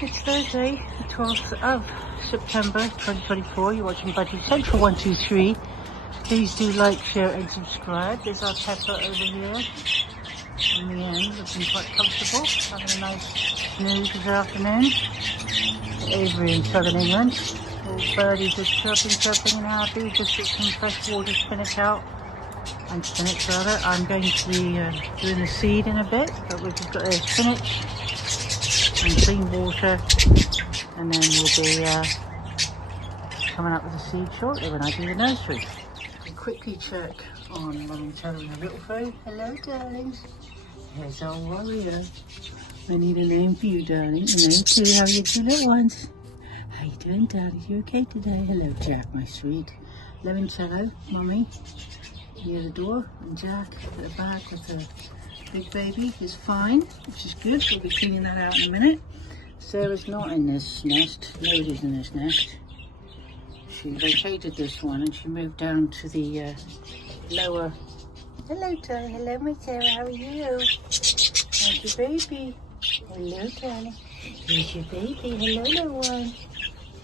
It's Thursday, the 12th of September 2024. You're watching Budgie Central 123. Please do like, share and subscribe. There's our Pepper over here on the end, looking quite comfortable, having a nice snooze this afternoon. Avery in southern England. Little birdie just chirping and happy. Just get some fresh water spinach out. I'm going to be doing the seed in a bit, but we've just got a spinach and clean water, and then we'll be coming up with the seed shortly when I do the nursery. We quickly check on Lemoncello and the little phone. Hello, darlings. Here's our warrior. I need a name for you, darling. Hello, too. How are you two little ones? How you doing, darling? You okay today? Hello, Jack, my sweet. Lemoncello, mommy, near the door, and Jack at the back with the big baby is fine, which is good. We'll be cleaning that out in a minute. Sarah's not in this nest. Nobody's in this nest. She vacated this one and she moved down to the lower. Hello, darling. Hello, my Sarah. How are you? How's your baby? Hello, darling. Here's your baby. Hello, little one.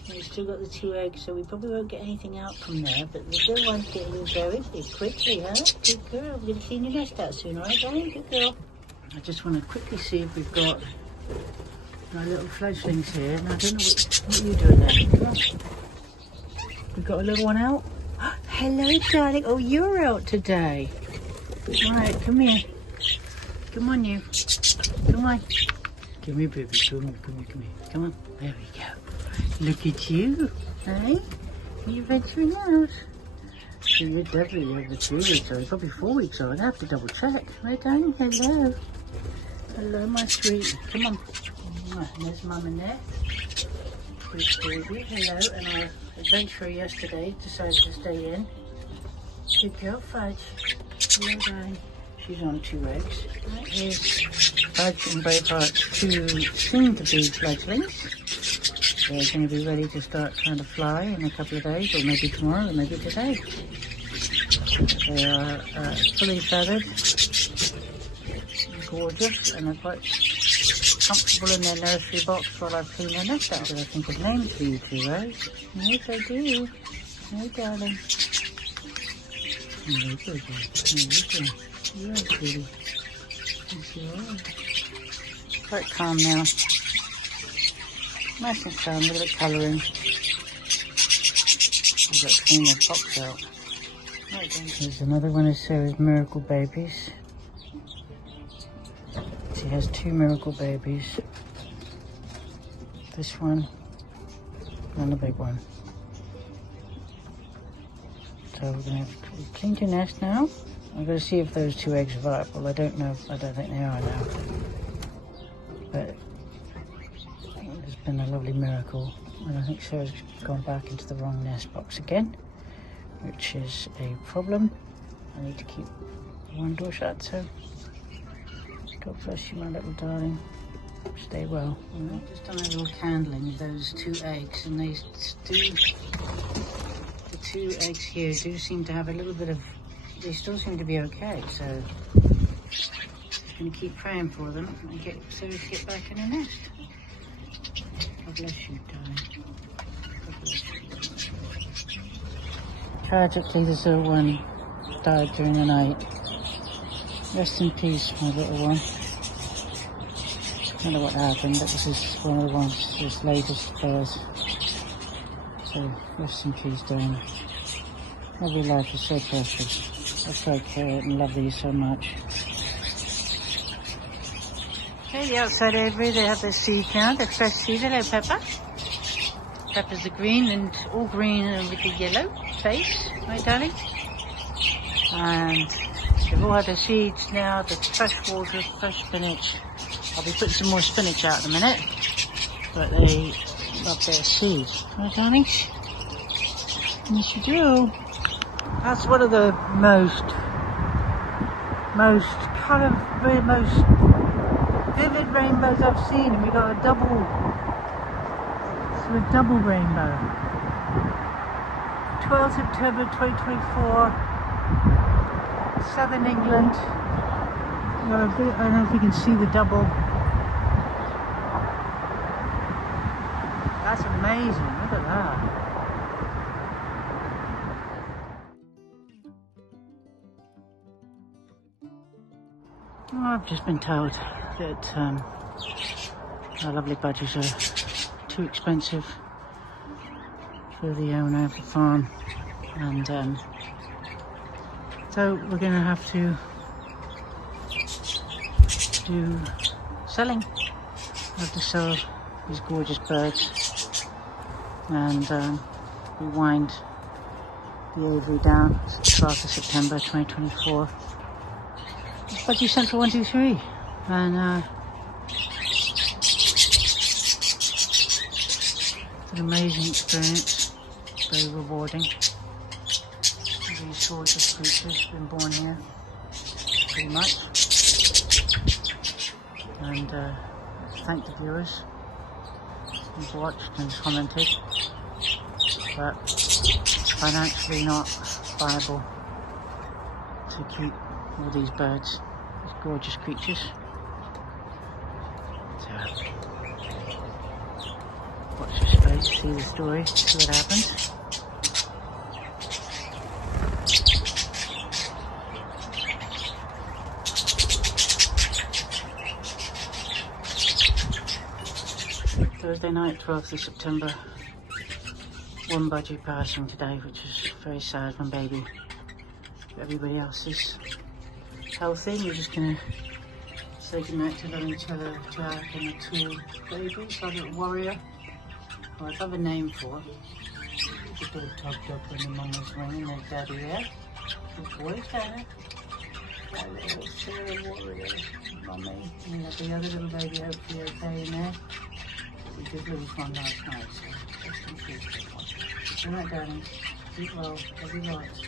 We've still got the 2 eggs, so we probably won't get anything out from there, but the little ones get a little berry quickly, huh? Good girl. We're going to clean your nest out soon, alright, darling? Good girl. I just want to quickly see if we've got my little fledglings here, and I don't know what are you doing there? Come on. We've got a little one out. Hello, darling. Oh, you're out today. Right, come here. Come on, you. Come on. Come here, baby. Come on. Come on. There we go. Look at you, hey? You're venturing out. So you're definitely over 3 weeks old, probably 4 weeks old. I have to double check. Right, darling? Hello. Hello, my sweet. Come on. There's mum in there. Sweet baby. Hello. And our adventurer yesterday decided to stay in. Good girl, Fudge. Hello, darling. She's on 2 eggs. Right, here's Budgie and Braveheart's 2 soon-to-be fledglings. They're going to be ready to start trying to fly in a couple of days, or maybe tomorrow, or maybe today. They are fully feathered, gorgeous, and they're quite comfortable in their nursery box while I clean their nest out. I think of names for you two, right? Yes, I do. Hey, darling. Hello, baby. You're pretty. Yes, you are. Quite calm now. Nice and calm, a little bit colouring. I've got to clean the box out. Right then. Here's another one of Sarah's miracle babies. She has 2 miracle babies. This one and the big one. So we're going to clean your nest now. I'm going to see if those 2 eggs are viable. I don't know. I don't think they are now. But it's been a lovely miracle, and I think Sarah's gone back into the wrong nest box again, which is a problem. I need to keep one door shut, so God bless you, my little darling. Stay well. I've just done a little candling of those 2 eggs, and the 2 eggs here do seem to have a little bit of, they still seem to be okay, so I'm going to keep praying for them and get Sarah to get back in her nest. God bless you, darling. God bless you. Tragically, this little one died during the night. Rest in peace, my little one. I don't know what happened, but this is one of the ones, this latest birth. So, rest in peace, darling. Every life is so precious. That's so care and love you so much. Okay, the outside aviary, they have their seed now. They're fresh seed. Hello, Pepper. Pepper's the green, and all green and with the yellow face. Right, darling? And they've all had their seeds now. The fresh water, fresh spinach. I'll be putting some more spinach out in a minute. But they love their seeds. Right, darling? Yes, you do. That's one of the most vivid rainbows I've seen, and we got a double rainbow. 12 September 2024, Southern England. I don't know if you can see the double That's amazing. Look at that. Well, I've just been told that our lovely budgies are too expensive for the owner of the farm, and so we're going to have to do selling. I have to sell these gorgeous birds, and we wind the aviary down. It's the 12th of September 2024. It's Budgie Central 123, and it's an amazing experience, very rewarding. These gorgeous creatures have been born here, pretty much, and thank the viewers who've watched and commented, but financially not viable to keep all these birds, these gorgeous creatures. So, watch this space, see the story, see what happens. Thursday night, 12th of September. One budgie passing today, which is very sad, one baby. Everybody else is healthy. We're just going to say goodnight to Lemoncello, Jack, and the two babies. Our little warrior, who I have a name for. Just all tugged up when the mum was ringing, there's daddy there. Good boy, Dad. That little silly warrior, mummy. And we have the other little baby, hopefully okay in there. We did lose one last night, so just in case. Good night, darling. Sleep well. Love you lots.